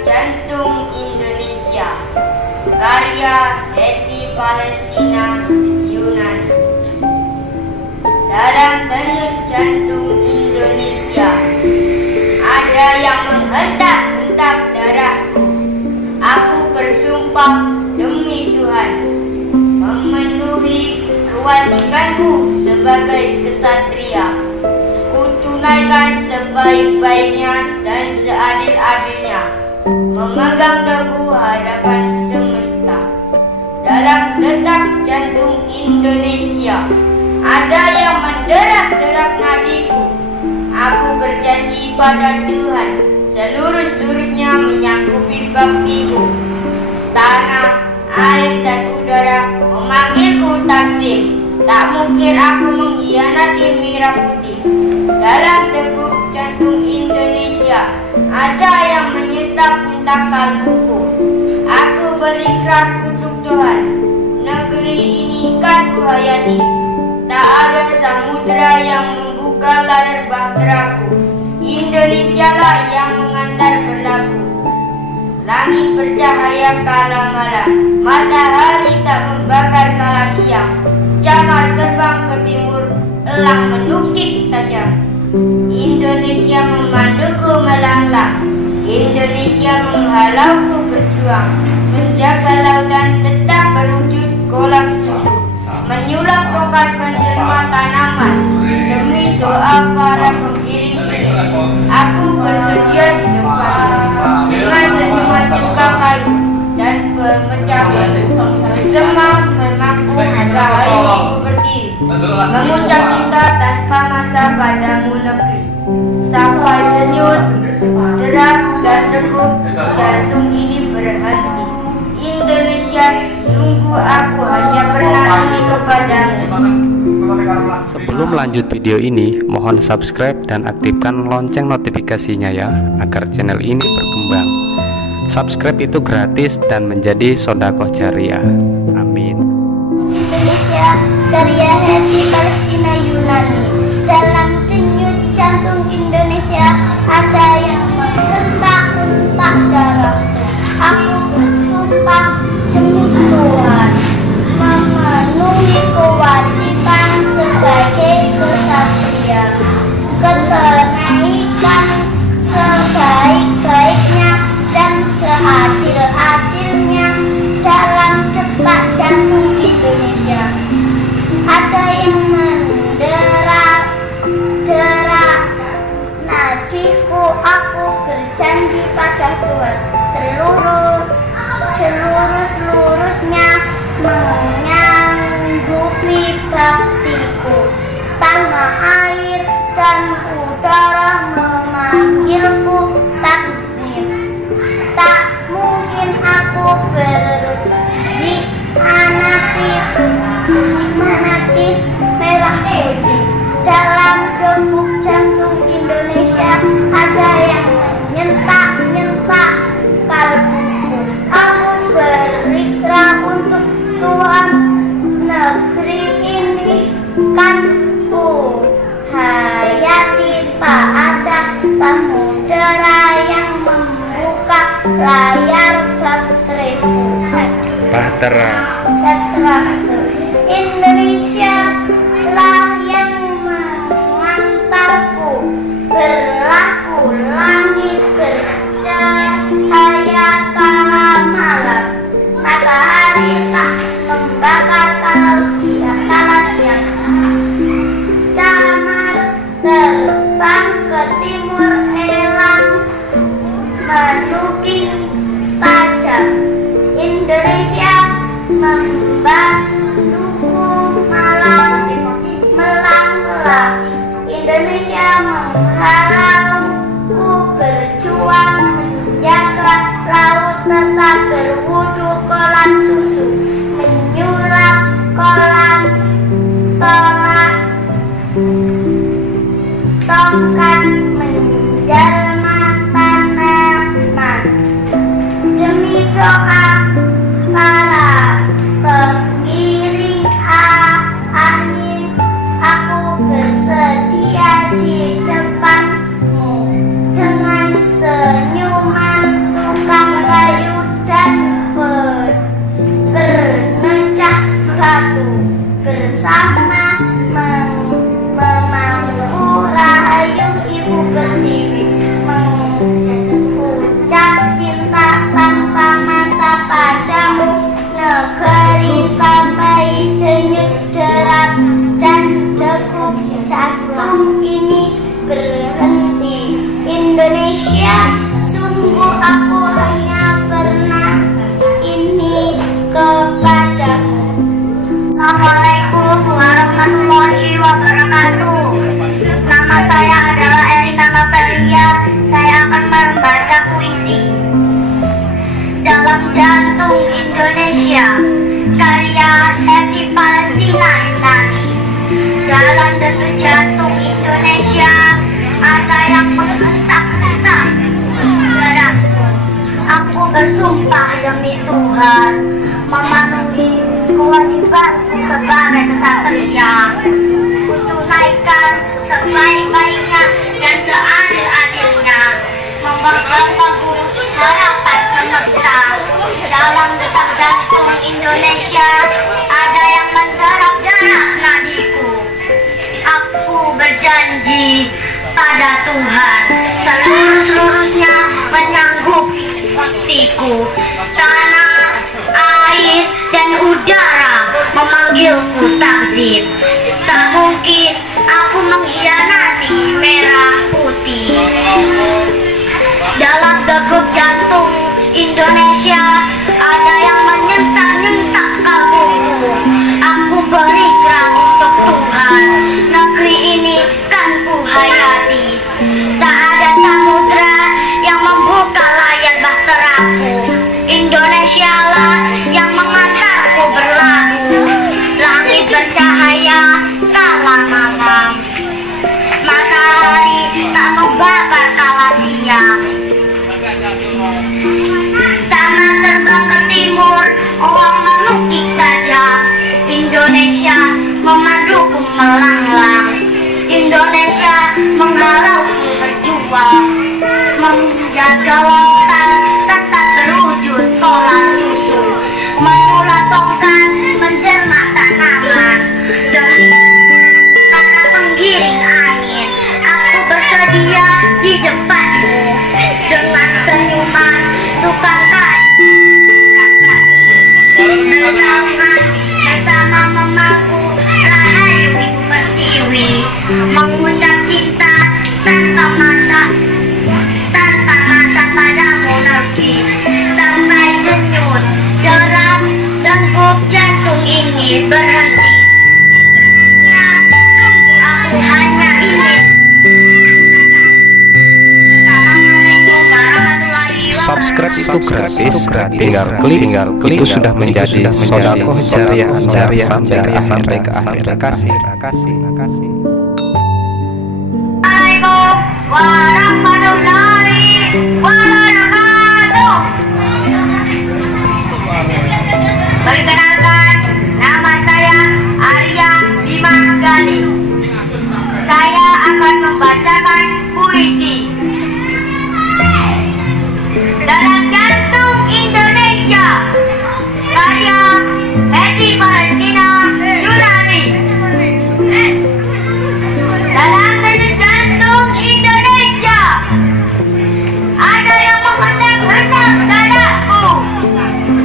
Jantung Indonesia, karya Hetty Palestina Yunani. Dalam denyut jantung Indonesia ada yang menghentak-hentak darahku. Aku bersumpah demi Tuhan memenuhi kewajibanku sebagai kesatria. Kutunaikan sebaik-baiknya dan seadil-adilnya, memegang teguh harapan semesta. Dalam detak jantung Indonesia ada yang menderak-derak nadiku. Aku berjanji pada Tuhan seluruh-seluruhnya menyanggupi baktiku. Tanah, air, dan udara memanggilku takdir. Tak mungkin aku mengkhianati merah putih. Dalam teguk jantung Indonesia ada yang menyentak-nyentak kalbuku. Aku berikrar untuk Tuhan, negeri ini kan kuhayati. Tak ada samudera yang membuka layar bahteraku. Indonesia lah yang mengantar berlaku. Langit bercahaya kala malam, matahari tak membakar kala siang. Camar terbang ke timur, elang menukik tajam. Indonesia memanduku melanglang, Indonesia menghalauku berjuang. Menjaga lautan tetap berwujud kolam susu, menyulap tongkat penjelma tanaman. Demi doa para pengirim-kirim, aku bersedia di depan dengan senyuman cuka kayu dan pemecah batu. Bersama memangku rahayu berdiri, mengucap cinta tanpa masa padamu negeri. Sampai denyut, derak, dan degup jantung ini berhenti. Indonesia, sungguh aku hanya pernah ini kepadamu. Sebelum lanjut video ini, mohon subscribe dan aktifkan lonceng notifikasinya ya, agar channel ini berkembang. Subscribe itu gratis dan menjadi sedekah jariah. Amin. Indonesia, karya Hetty Palestina Yunani. Dalam denyut jantung Indonesia ada yang menghentak-hentak darahku. Aku bersumpah demi Tuhan memenuhi kewajiban sebagai kesatria. Ketunaikan sebaik-baiknya dan seadil-adilnya dalam detak jantung Indonesia. Ada yang menderak-derak nadiku. Aku berjanji pada Tuhan seluruh-seluruhnya menyanggupi baktiku. Tanah, air, dan udara memanggilku takzim. Tak mungkin aku bersikmanati merah putih. Dalam degup jantung Indonesia ada yang menyentak-nyentak kalbuku. Aku berikrar untuk Tuhan, negeri ini kan ku hayati. Tak ada samudera yang membuka layar bahtera. Indonesia lah yang mengantarku. Berlaku langit bercahaya kala malam, matahari tak membakar kala siang. Camar terbang ke timur, elang menukik tajam. Indonesia membantuku melanglang. Indonesia mengharauku berjuang. Menjaga laut tetap berwudu kolam susu, menyulap kolam tongkat menjelma tanaman. Demi doa para pengiring angin, aku bersedia di depanmu dengan senyuman tukar Jantung Indonesia, karya Hetty Palestina Yunani. Dalam detak jantung Indonesia ada yang menghentak-hentak darahku. Aku bersumpah demi Tuhan memenuhi kewajibanku sebagai kesatria, kutunaikan sebaik-baiknya dan seadil-adilnya, memegang teguh harapan semesta. Dalam detak jantung Indonesia ada yang mendarah-darah nadiku. Aku berjanji pada Tuhan seluruh-seluruhnya menyanggupi baktiku. Tanah, air, dan udara memanggilku takzim. Tak mungkin aku mengkhianati merah putih. Dalam degup jantung Indonesia ada yang menyentak-nyentak kalbuku. Aku berikan untuk Tuhan, negeri ini kan ku hayati. Tak ada samudra yang membuka layar bahteraku. Indonesia lah yang mengantarku berlabuh. Langit bercahaya kala malam, matahari tak membakar kala siang. Tangan terbang ke timur, orang menukik tajam. Indonesia memanduku melanglang. Indonesia menghalauku berjuang, menjaga lautan tetap terwujud kolam susu, menyulat tongkat menjelma tanaman. Demi para penggiring angin, aku bersedia di depanmu dengan senyuman tukang kayu. Bersama memangku rahayu ibu pertiwi, mengucap cinta tanpa masa padamu negeri. Sampai denyut deram degup jantung ini berhenti. Aku hanya ingin. Subscribe itu gratis, tinggal klik itu sudah menjadi sodako jariah sampai ke akhir. Terima kasih. Assalamualaikum warahmatullahi wabarakatuh. Perkenalkan, nama saya Arya Bima Gali. Saya akan membacakan puisi. Dalam jantung Indonesia, karya Hetty Palestina Yunani. Dalam detak jantung Indonesia ada yang menghentak-hentak dadaku.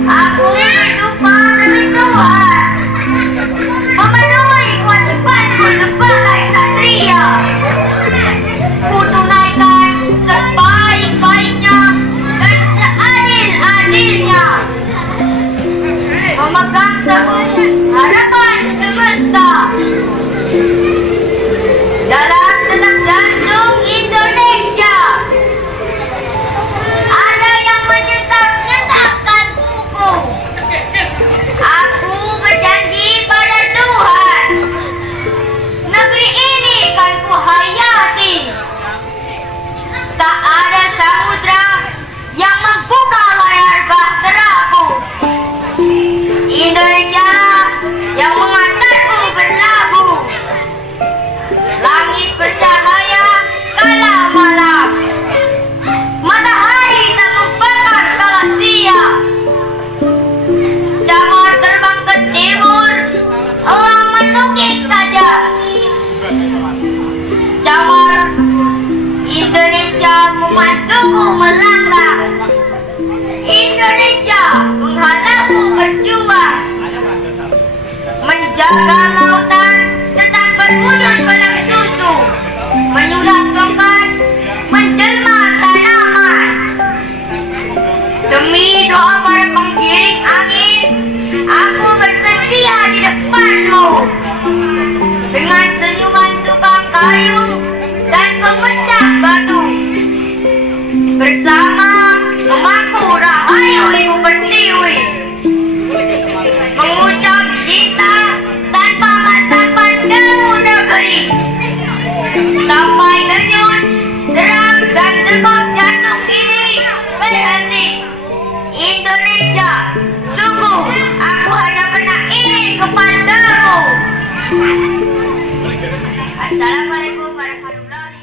Aku bersumpah demi Tuhan memenuhi kewajibanku sebagai satria, kutunaikan sebaik-baiknya dan seadil-adilnya, memegang teguh harapan semesta. Dalam detak jantung Indonesia ada yang menyentak-nyentakkan kuku. Aku berjanji pada Tuhan, negeri ini kan ku hayati. Tak ada samudra yang membuka layar bahteraku. Indonesia yang mengantarku berlabuh. Langit bercahaya kala malam, matahari tak membakar kala siang. Camar terbang ke timur, orang menukik tajam. Camar Indonesia memanduku melanglang. Indonesia menghalangku berjuang, menjaga lautan tetap berwujud kolam susu, menyulat tongkat menjelma tanaman. Demi doa para penggiring angin, aku bersedia di depanmu dengan senyuman tukang kayu dan pemecah batu. Bersama memangku rahayu ibu pertiwi. Assalamualaikum warahmatullahi